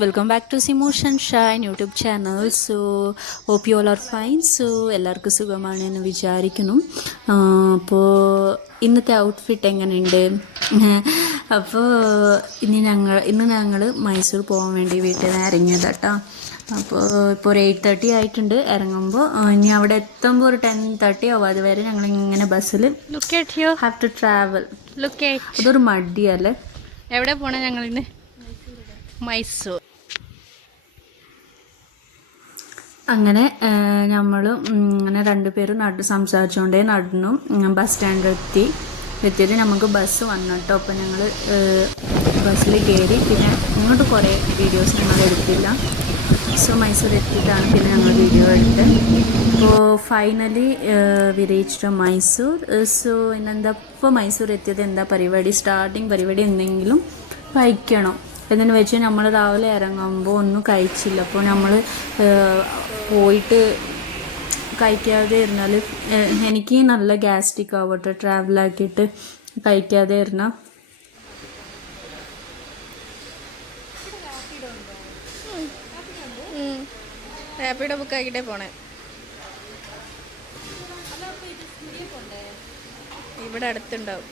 Welcome back to Simu Shine YouTube channel. So hope you all are fine. So എല്ലാവർക്കും സുഖമാണ് എന്ന് വിചാരിക്കുന്നു. അപ്പോൾ ഇന്നത്തെ ഔട്ട്ഫിറ്റ് എങ്ങനെയുണ്ട്? അപ്പോൾ ഇന്ന് ഞങ്ങൾ മൈസൂർ പോകാൻ വേണ്ടി വീട്ടിൽ നിന്ന് ഇറങ്ങിയതാട്ടോ. അപ്പോൾ ഇപ്പോൾ ഒരു 8:30 ആയിട്ടുണ്ട് ഇറങ്ങുമ്പോൾ. ഇനി അവിടെ എത്തുമ്പോൾ ഒരു 10:30 ആവും. അതുവരെ ഞങ്ങളിങ്ങനെ ബസ്സിൽ ഹാവ് ടു ട്രാവൽ. അതൊരു മടിയല്ലേ? എവിടെ പോണേ ഞങ്ങളിന്ന്? മൈസൂർ. അങ്ങനെ നമ്മൾ ഇങ്ങനെ രണ്ടുപേരും സംസാരിച്ചുകൊണ്ടേ നടന്നു. ബസ് സ്റ്റാൻഡിൽ എത്തിയത് നമുക്ക് ബസ് വന്നു കേട്ടോ. അപ്പോൾ ഞങ്ങൾ ബസ്സിൽ കയറി. പിന്നെ ഇങ്ങോട്ട് കുറേ വീഡിയോസ് ഞങ്ങൾ എടുത്തില്ല. സോ മൈസൂർ എത്തിയിട്ടാണ് പിന്നെ ഞങ്ങൾ വീഡിയോ എടുത്തത്. അപ്പോൾ finally we reached Mysore. So ഇന്നെന്താ ഇപ്പോൾ മൈസൂർ എത്തിയത് എന്താ പരിപാടി? സ്റ്റാർട്ടിങ് പരിപാടി എന്തെങ്കിലും കഴിക്കണം എന്ന് വെച്ച് നമ്മൾ രാവിലെ ഇറങ്ങുമ്പോൾ ഒന്നും കഴിച്ചില്ല. അപ്പോൾ നമ്മൾ പോയിട്ട് കഴിക്കാതെ ഇരുന്നാൽ എനിക്ക് നല്ല ഗ്യാസ്ട്രിക് ആവട്ടെ ട്രാവലാക്കിയിട്ട് കഴിക്കാതെ ഇരുന്നാൽ. റാപ്പിഡോ ബുക്ക് ആക്കിയിട്ടേ പോണേ. ഇവിടെ അടുത്തുണ്ടാവും.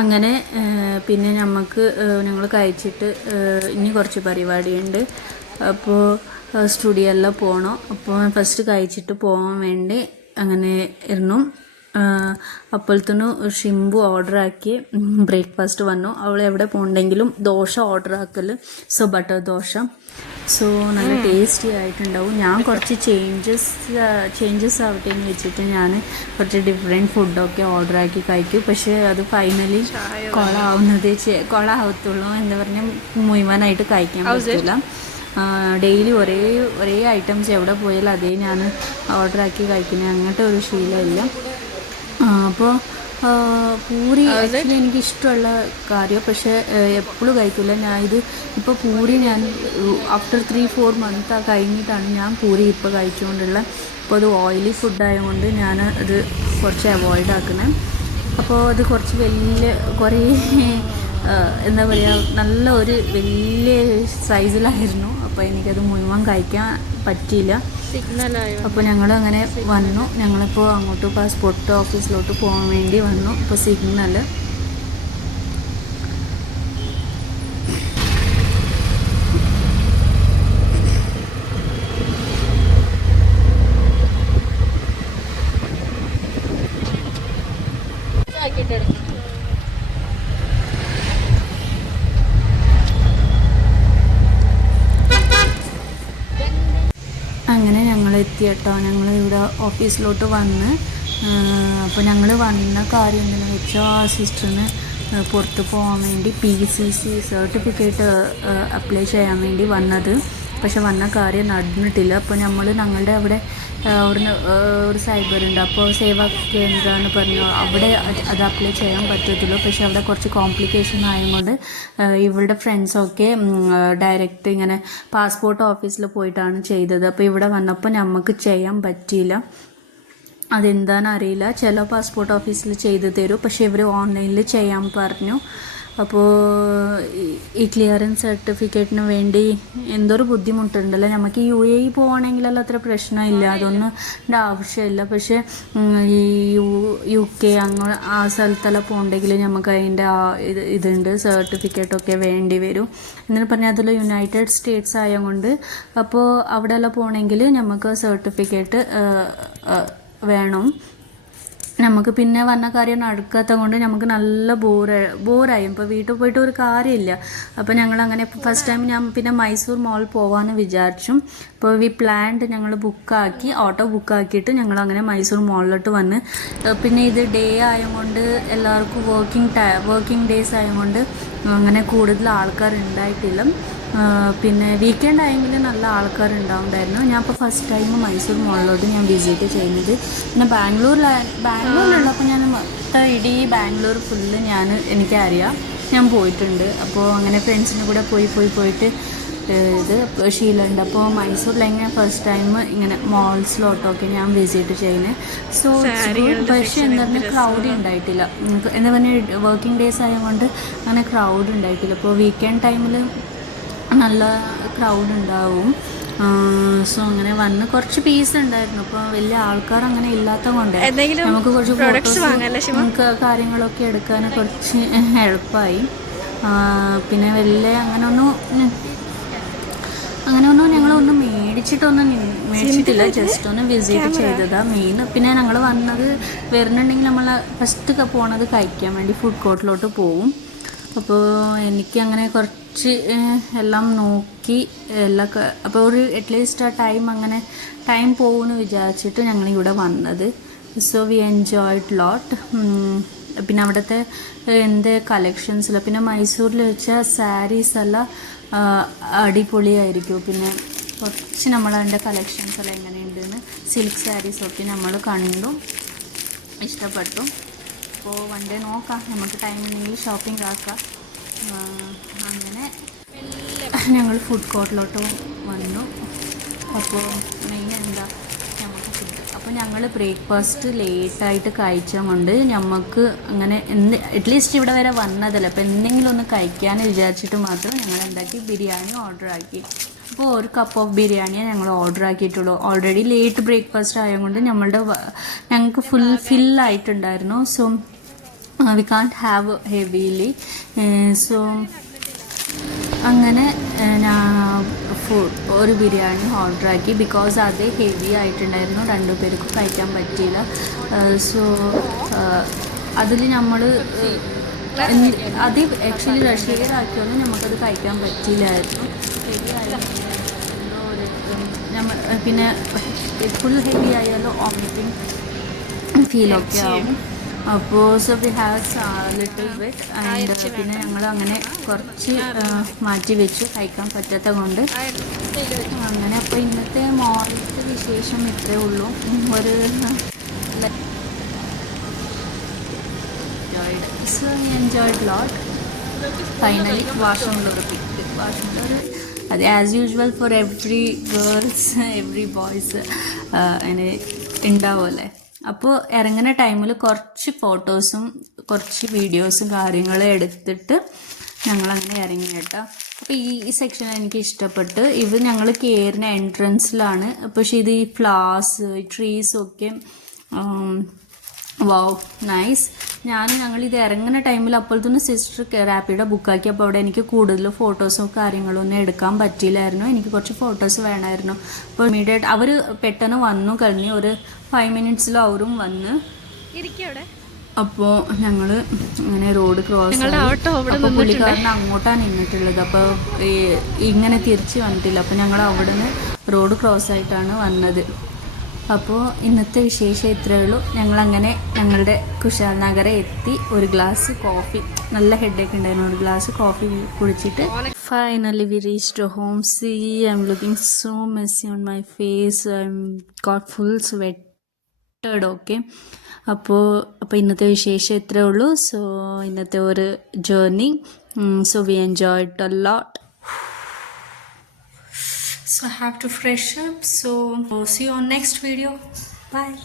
അങ്ങനെ പിന്നെ ഞങ്ങൾ കഴിച്ചിട്ട് ഇനി കുറച്ച് പരിപാടിയുണ്ട്. അപ്പോൾ സ്റ്റുഡിയോയെല്ലാം പോകണം. അപ്പോൾ ഫസ്റ്റ് കഴിച്ചിട്ട് പോകാൻ വേണ്ടി അങ്ങനെ ഇരുന്നു. അപ്പോഴത്തേനും ഷിംബു ഓർഡറാക്കി ബ്രേക്ക്ഫാസ്റ്റ് വന്നു. അവൾ എവിടെ പോകണ്ടെങ്കിലും ദോശ ഓർഡർ ആക്കൽ. So butter dosa. സോ നല്ല ടേസ്റ്റി ആയിട്ടുണ്ടാവും. ഞാൻ കുറച്ച് ചേഞ്ചസ് ആവട്ടെ എന്ന് വെച്ചിട്ട് ഞാൻ കുറച്ച് ഡിഫറെൻറ്റ് ഫുഡൊക്കെ ഓർഡറാക്കി കഴിക്കും. പക്ഷേ അത് ഫൈനലി കൊളാവത്തുള്ളൂ. എന്താ പറഞ്ഞാൽ മുഴുവനായിട്ട് കഴിക്കാൻ പറ്റില്ല. ഡെയിലി ഒരേ ഐറ്റംസ് എവിടെ പോയാലും അതേ ഞാൻ ഓർഡറാക്കി കഴിക്കുന്നത്. അങ്ങനത്തെ ഒരു ശീലമില്ല. അപ്പോൾ പൂരി ആക്ച്വലി എനിക്കിഷ്ടമുള്ള കാര്യം. പക്ഷേ എപ്പോഴും കഴിക്കില്ല ഇപ്പോൾ പൂരി ഞാൻ ആഫ്റ്റർ 3-4 മന്ത് കഴിഞ്ഞിട്ടാണ് ഞാൻ പൂരി ഇപ്പോൾ കഴിച്ചുകൊണ്ടുള്ള. അപ്പോൾ അത് ഓയിലി ഫുഡായതുകൊണ്ട് ഞാൻ അത് കുറച്ച് അവോയ്ഡ് ആക്കുന്നത്. അപ്പോൾ അത് കുറച്ച് കുറേ എന്താ പറയുക, നല്ല ഒരു വലിയ സൈസിലായിരുന്നു. അപ്പോൾ എനിക്കത് മുഴുവൻ കഴിക്കാൻ പറ്റിയില്ല. അപ്പോൾ ഞങ്ങൾ അങ്ങനെ വന്നു. ഞങ്ങളിപ്പോൾ അങ്ങോട്ട് പാസ്പോർട്ട് ഓഫീസിലോട്ട് പോകാൻ വേണ്ടി വന്നു. ഇപ്പോൾ സിഗ്നൽ അങ്ങനെ ഞങ്ങൾ എത്തി കേട്ടോ. ഞങ്ങളിവിടെ ഓഫീസിലോട്ട് വന്ന്. അപ്പോൾ ഞങ്ങൾ വന്ന കാര്യം എന്തെന്ന് വെച്ചാൽ ആ സിസ്റ്ററിന് പുറത്ത് പോകാൻ വേണ്ടി PCC സർട്ടിഫിക്കറ്റ് അപ്ലൈ ചെയ്യാൻ വേണ്ടി വന്നത്. പക്ഷെ വന്ന കാര്യം നടന്നിട്ടില്ല. അപ്പോൾ ഞങ്ങളുടെ അവിടെ ഒരു സൈബറുണ്ട്. അപ്പോൾ സേവാ കേന്ദ്ര എന്ന് പറഞ്ഞു അവിടെ അത് അപ്ലൈ ചെയ്യാൻ പറ്റത്തുള്ളൂ. പക്ഷെ അവിടെ കുറച്ച് കോംപ്ലിക്കേഷൻ ആയതുകൊണ്ട് ഇവളുടെ ഫ്രണ്ട്സൊക്കെ ഡയറക്റ്റ് ഇങ്ങനെ പാസ്പോർട്ട് ഓഫീസിൽ പോയിട്ടാണ് ചെയ്തത്. അപ്പോൾ ഇവിടെ വന്നപ്പോൾ നമുക്ക് ചെയ്യാൻ പറ്റിയില്ല. അതെന്താണെന്ന് അറിയില്ല. ചില പാസ്പോർട്ട് ഓഫീസിൽ ചെയ്ത് തരും, പക്ഷെ ഇവർ ഓൺലൈനിൽ ചെയ്യാൻ പറഞ്ഞു. അപ്പോൾ ഈ ക്ലിയറൻസ് സർട്ടിഫിക്കറ്റിന് വേണ്ടി എന്തൊരു ബുദ്ധിമുട്ടുണ്ടല്ലോ. നമുക്ക് UAE പോകണമെങ്കിലല്ലോ അത്ര പ്രശ്നമില്ല, അതൊന്നും ആവശ്യമില്ല. പക്ഷേ ഈ UK ആ സ്ഥലത്തെല്ലാം പോകണമെങ്കിൽ നമുക്ക് അതിൻ്റെ ഇതുണ്ട്, സർട്ടിഫിക്കറ്റൊക്കെ വേണ്ടി വരും. എന്നിട്ട് പറഞ്ഞാൽ അതിൽ യുണൈറ്റഡ് സ്റ്റേറ്റ്സ് ആയതുകൊണ്ട് അപ്പോൾ അവിടെയെല്ലാം പോകണമെങ്കിൽ നമുക്ക് സർട്ടിഫിക്കറ്റ് വേണം. നമുക്ക് പിന്നെ വന്ന കാര്യം നടക്കാത്ത കൊണ്ട് നമുക്ക് നല്ല ബോറായി. ഇപ്പോൾ വീട്ടിൽ പോയിട്ട് ഒരു കാര്യമില്ല. അപ്പോൾ ഞങ്ങളങ്ങനെ ഫസ്റ്റ് ടൈം ഞാൻ പിന്നെ മൈസൂർ മോൾ പോകാമെന്ന് വിചാരിച്ചു. അപ്പോൾ ഞങ്ങൾ ഓട്ടോ ബുക്കാക്കിയിട്ട് ഞങ്ങളങ്ങനെ മൈസൂർ മോളിലോട്ട് വന്ന്. പിന്നെ ഇത് ഡേ ആയതുകൊണ്ട് എല്ലാവർക്കും വർക്കിംഗ് ഡേയ്സ് ആയതുകൊണ്ട് അങ്ങനെ കൂടുതൽ ആൾക്കാരുണ്ടായിട്ടില്ല. പിന്നെ വീക്കെൻഡ് ആയെങ്കിൽ നല്ല ആൾക്കാരുണ്ടാവുണ്ടായിരുന്നു. ഞാൻ ഇപ്പോൾ ഫസ്റ്റ് ടൈം മൈസൂർ മോളിലോട്ട് ഞാൻ വിസിറ്റ് ചെയ്യുന്നത്. പിന്നെ ബാംഗ്ലൂരിലുള്ളപ്പോൾ ഞാൻ ഇടീ ബാംഗ്ലൂർ ഫുള്ള് എനിക്കറിയാം, ഞാൻ പോയിട്ടുണ്ട്. അപ്പോൾ അങ്ങനെ ഫ്രണ്ട്സിൻ്റെ കൂടെ പോയിട്ട് ഇത് ശീലമുണ്ട്. അപ്പോൾ മൈസൂരിലെങ്ങനെ ഫസ്റ്റ് ടൈം ഇങ്ങനെ മോൾസിലോട്ടൊക്കെ ഞാൻ വിസിറ്റ് ചെയ്യുന്നത്. സോ പക്ഷേ എന്താ പറഞ്ഞാൽ ക്രൗഡ് ഉണ്ടായിട്ടില്ല. എന്താ പറഞ്ഞാൽ വർക്കിംഗ് ഡേയ്സ് ആയതുകൊണ്ട് അങ്ങനെ ക്രൗഡ് ഉണ്ടായിട്ടില്ല. അപ്പോൾ വീക്കെൻഡ് ടൈമിൽ നല്ല ക്രൗഡ് ഉണ്ടാവും. സോ അങ്ങനെ വന്ന് കുറച്ച് പീസ് ഉണ്ടായിരുന്നു. അപ്പോൾ വലിയ ആൾക്കാർ അങ്ങനെ ഇല്ലാത്ത കൊണ്ട് നമുക്ക് കുറച്ച് ഫോട്ടോസ് നമുക്ക് കാര്യങ്ങളൊക്കെ എടുക്കാൻ കുറച്ച് എളുപ്പമായി. പിന്നെ വലിയ അങ്ങനെയൊന്നും ഞങ്ങളൊന്നും മേടിച്ചിട്ടില്ല, ജസ്റ്റ് ഒന്ന് വിസിറ്റ് ചെയ്തതാണ് മെയിൻ. പിന്നെ ഞങ്ങൾ വരുന്നുണ്ടെങ്കിൽ നമ്മൾ ഫസ്റ്റ് പോണത് കഴിക്കാൻ വേണ്ടി ഫുഡ് കോർട്ടിലോട്ട് പോവും. അപ്പോൾ എനിക്ക് അങ്ങനെ കുറച്ച് എല്ലാം നോക്കി അപ്പോൾ ഒരു അറ്റ്ലീസ്റ്റ് ആ ടൈം പോകുമെന്ന് വിചാരിച്ചിട്ട് ഞങ്ങളിവിടെ വന്നത്. സോ വി എൻജോയ്ഡ് ലോട്ട്. പിന്നെ അവിടുത്തെ കളക്ഷൻസില്ല. പിന്നെ മൈസൂരിൽ വെച്ച സാരീസ് എല്ലാം അടിപൊളിയായിരിക്കും. പിന്നെ കുറച്ച് നമ്മളതിൻ്റെ കളക്ഷൻസ് എല്ലാം എങ്ങനെയുണ്ടെന്ന് സിൽക്ക് സാരീസൊക്കെ നമ്മൾ കണ്ടു, ഇഷ്ടപ്പെട്ടു. അപ്പോൾ വൺ ഡേ നോക്കാം, നമുക്ക് ടൈം ഉണ്ടെങ്കിൽ ഷോപ്പിംഗ് ആക്കാം. അങ്ങനെ ഞങ്ങൾ ഫുഡ് കോർട്ടിലോട്ട് വന്നു. അപ്പോൾ മെയിൻ നമുക്ക് ഫുഡ്. അപ്പോൾ ഞങ്ങൾ ബ്രേക്ക്ഫാസ്റ്റ് ലേറ്റായിട്ട് കഴിച്ചുകൊണ്ട് നമുക്ക് അങ്ങനെ അറ്റ്ലീസ്റ്റ് ഇവിടെ വരെ വന്നതല്ല, അപ്പോൾ എന്തെങ്കിലും ഒന്ന് കഴിക്കാമെന്ന് വിചാരിച്ചിട്ട് മാത്രം ഞങ്ങൾ ബിരിയാണി ഓർഡർ ആക്കി. അപ്പോൾ ഒരു കപ്പ് ഓഫ് ബിരിയാണിയെ ഞങ്ങൾ ഓർഡർ ആക്കിയിട്ടുള്ളൂ. ഓൾറെഡി ലേറ്റ് ബ്രേക്ക്ഫാസ്റ്റ് ആയതുകൊണ്ട് ഞങ്ങൾക്ക് ഫില്ലായിട്ടുണ്ടായിരുന്നു. So we can't have heavily. So അങ്ങനെ ഒരു ബിരിയാണി ഓർഡർ ആക്കി. ബിക്കോസ് അത് ഹെവി ആയിട്ടുണ്ടായിരുന്നു, 2 പേർക്കും കഴിക്കാൻ പറ്റിയില്ല. സോ അതിൽ നമ്മൾ അത് ആക്ച്വലി റഷ്യയിൽ ആക്കിയൊന്നും നമുക്കത് കഴിക്കാൻ പറ്റിയില്ലായിരുന്നു. ഹെവി ആയിരുന്നു. പിന്നെ ഫുൾ ഹെവി ആയാലും വോമിറ്റിംഗ് ഫീലൊക്കെ ആവും. അപ്പോൾ so we have little bit and പിന്നെ ഞങ്ങൾ അങ്ങനെ കുറച്ച് മാറ്റി വെച്ചു, കഴിക്കാൻ പറ്റാത്ത കൊണ്ട്. അങ്ങനെ അപ്പോൾ ഇന്നത്തെ മോർണിംഗത്തെ വിശേഷം ഇത്രയേ ഉള്ളൂ. ഒരു സോ എൻജോയ്ഡ് ലോട്ട്. ഫൈനലി വാഷംഗ്ലൂർ അത് as usual for every girls every boys അങ്ങനെ ഉണ്ടാവുമല്ലേ. അപ്പോൾ ഇറങ്ങുന്ന ടൈമിൽ കുറച്ച് ഫോട്ടോസും കുറച്ച് വീഡിയോസും കാര്യങ്ങളും എടുത്തിട്ട് ഞങ്ങളങ്ങനെ ഇറങ്ങി കേട്ടോ. അപ്പോൾ ഈ സെക്ഷൻ എനിക്ക് ഇഷ്ടപ്പെട്ട്. ഇത് ഞങ്ങൾ കയറുന്ന എൻട്രൻസിലാണ്. പക്ഷേ ഇത് ഈ ഫ്ലവേഴ്സ് ട്രീസൊക്കെ വാവ് നൈസ്. ഞങ്ങളിത് ഇറങ്ങുന്ന ടൈമിൽ അപ്പോഴത്തേനും സിസ്റ്റർ റാപ്പിഡോ ബുക്കാക്കി. അപ്പോൾ അവിടെ എനിക്ക് കൂടുതൽ ഫോട്ടോസോ കാര്യങ്ങളോ ഒന്നും എടുക്കാൻ പറ്റിയില്ലായിരുന്നു. എനിക്ക് കുറച്ച് ഫോട്ടോസ് വേണമായിരുന്നു. അപ്പോൾ ഇമ്മീഡിയറ്റ് അവർ പെട്ടെന്ന് വന്നു കഴിഞ്ഞ് ഒരു 5 മിനിറ്റ്സിൽ അവരും വന്ന്. അപ്പോൾ ഞങ്ങൾ അങ്ങനെ റോഡ് ക്രോസ്. അപ്പോൾ പുള്ളിക്കാരൻ അങ്ങോട്ടാണ് നിന്നിട്ടുള്ളത്. അപ്പോൾ ഇങ്ങനെ തിരിച്ച് വന്നിട്ടില്ല. അപ്പോൾ ഞങ്ങൾ അവിടെ നിന്ന് റോഡ് ക്രോസ് ആയിട്ടാണ് വന്നത്. അപ്പോൾ ഇന്നത്തെ വിശേഷം ഇത്രയേ ഉള്ളൂ. ഞങ്ങളങ്ങനെ ഞങ്ങളുടെ കുശാൽ നഗരം എത്തി. ഒരു ഗ്ലാസ് കോഫി, നല്ല ഹെഡേക്ക് ഉണ്ടായിരുന്നു, ഒരു ഗ്ലാസ് കോഫി കുടിച്ചിട്ട് finally we reached home. See I'm looking so messy on my face. I'm got full sweated. Okay, അപ്പോൾ ഇന്നത്തെ വിശേഷം ഇത്രയേ ഉള്ളൂ. സോ ഇന്നത്തെ ഒരു journey. So we enjoyed a lot. So I have to fresh up. So see you on next video. Bye.